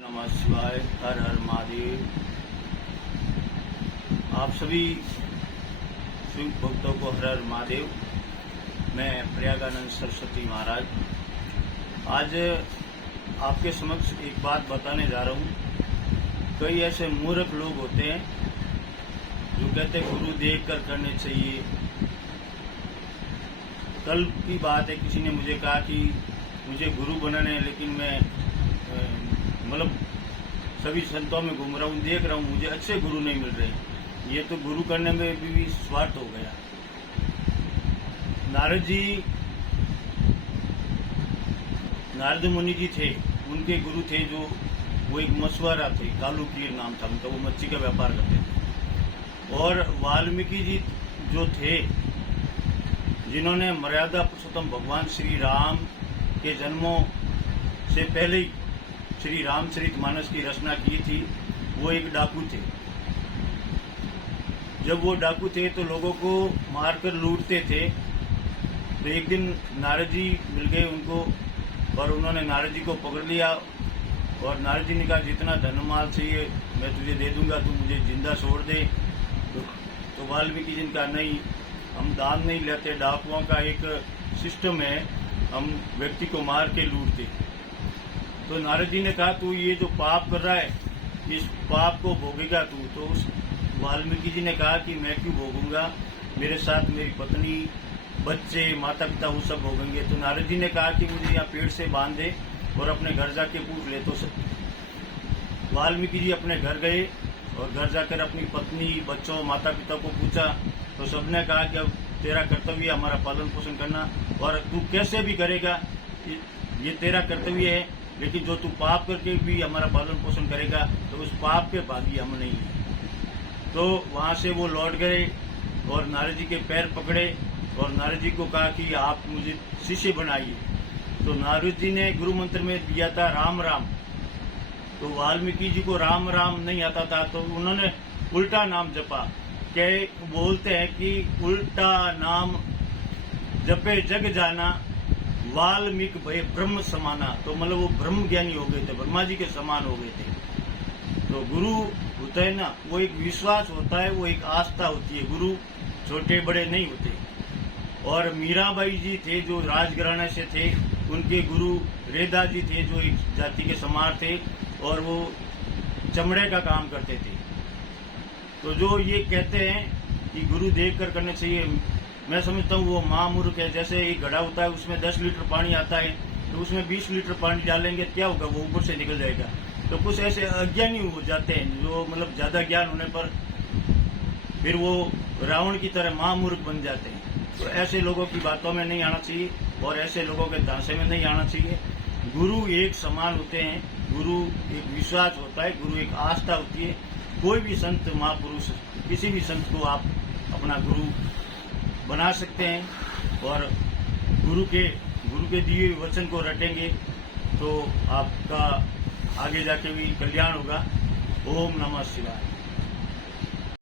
नमः शिवाय। हर हर महादेव। आप सभी शिव भक्तों को हर हर महादेव। मैं प्रयागानंद सरस्वती महाराज आज आपके समक्ष एक बात बताने जा रहा हूँ। कई ऐसे मूर्ख लोग होते हैं जो कहते हैं गुरु देख कर करने चाहिए। कल की बात है, किसी ने मुझे कहा कि मुझे गुरु बनाना है, लेकिन मैं मतलब सभी संतों में घूम रहा हूँ, देख रहा हूँ, मुझे अच्छे गुरु नहीं मिल रहे। ये तो गुरु करने में भी स्वार्थ हो गया। नारद मुनि जी थे, उनके गुरु थे जो वो एक मछुआरा थे, कालू कीर नाम था उनका, वो मच्छी का व्यापार करते थे। और वाल्मीकि जी जो थे, जिन्होंने मर्यादा पुरुषोत्तम भगवान श्री राम के जन्मों से पहले ही श्री रामचरितमानस की रचना की थी, वो एक डाकू थे। जब वो डाकू थे तो लोगों को मारकर लूटते थे। तो एक दिन नारद जी मिल गए उनको, और उन्होंने नारद जी को पकड़ लिया। और नारद जी ने कहा, जितना धनमाल चाहिए मैं तुझे दे दूंगा, तू मुझे जिंदा छोड़ दे। तो वाल्मीकि जी ने कहा, नहीं, हम दान नहीं लेते, डाकुओं का एक सिस्टम है, हम व्यक्ति को मार के लूटते। तो नारद जी ने कहा, तू ये जो पाप कर रहा है, इस पाप को भोगेगा तू। तो उस वाल्मीकि जी ने कहा कि मैं क्यों भोगूंगा, मेरे साथ मेरी पत्नी, बच्चे, माता पिता वो सब भोगेंगे। तो नारद जी ने कहा कि मुझे यहाँ पेड़ से बांध दे और अपने घर जाके पूछ ले। तो वाल्मीकि जी अपने घर गए और घर जाकर अपनी पत्नी, बच्चों, माता पिता को पूछा। तो सबने कहा कि अब तेरा कर्तव्य हमारा पालन पोषण करना, और तू कैसे भी करेगा ये तेरा कर्तव्य है, लेकिन जो तू पाप करके भी हमारा पालन पोषण करेगा तो उस पाप के भागी हम नहीं है। तो वहां से वो लौट गए और नारद जी के पैर पकड़े और नारद जी को कहा कि आप मुझे शिष्य बनाइए। तो नारद जी ने गुरु मंत्र में दिया था राम राम। तो वाल्मीकि जी को राम राम नहीं आता था, तो उन्होंने उल्टा नाम जपा। बोलते हैं कि उल्टा नाम जपे जग जाना, वाल्मीकि भय ब्रह्म समाना। तो मतलब वो ब्रह्म ज्ञानी हो गए थे, ब्रह्मा जी के समान हो गए थे। तो गुरु होता है ना, वो एक विश्वास होता है, वो एक आस्था होती है। गुरु छोटे बड़े नहीं होते। और मीराबाई जी थे जो राजघराने से थे, उनके गुरु रेदा जी थे जो एक जाति के समार थे, और वो चमड़े का काम करते थे। तो जो ये कहते हैं कि गुरु देख कर करने चाहिए, मैं समझता हूँ वो महामूर्ख है। जैसे एक घड़ा होता है, उसमें 10 लीटर पानी आता है, तो उसमें 20 लीटर पानी डालेंगे, क्या होगा, वो ऊपर से निकल जाएगा। तो कुछ ऐसे अज्ञानी हो जाते हैं जो मतलब ज्यादा ज्ञान होने पर फिर वो रावण की तरह महामूर्ख बन जाते हैं। तो ऐसे लोगों की बातों में नहीं आना चाहिए और ऐसे लोगों के धांसे में नहीं आना चाहिए। गुरु एक समान होते हैं, गुरु एक विश्वास होता है, गुरु एक आस्था होती है। कोई भी संत, महापुरुष, किसी भी संत को आप अपना गुरु बना सकते हैं, और गुरु के दिए हुए वचन को रटेंगे तो आपका आगे जाके भी कल्याण होगा। ओम नमः शिवाय।